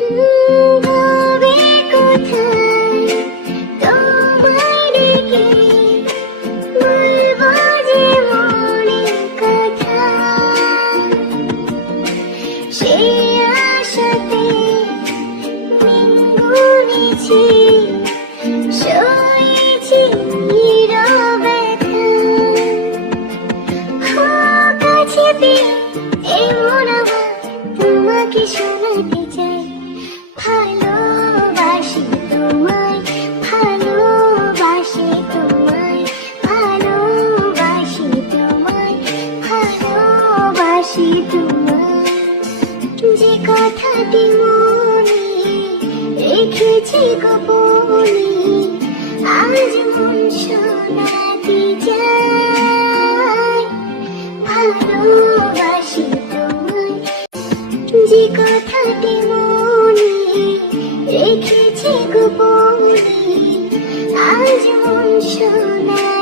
ভাবে কোথায় তোমায় ডেকে বলবো যে মনের কথা, সেই আশাতে দিন গুনেছি, সয়েছি নীরবে কাছে পেয়ে এমন আবার তোমাকে শোনাতে চাই। ভালোবাসি তোমায়, ভালোবাসি তোমায়, ভালোবাসি তোমায়, ভালোবাসি তোমায়। যে কথাটি মনে রেখেছি গোপনে, আজ মন শোনাতে চাই। ভালোবাসি তোমায়, যে কথাটি মনে রেখেছি গোপনে, আজ মন শোনাতে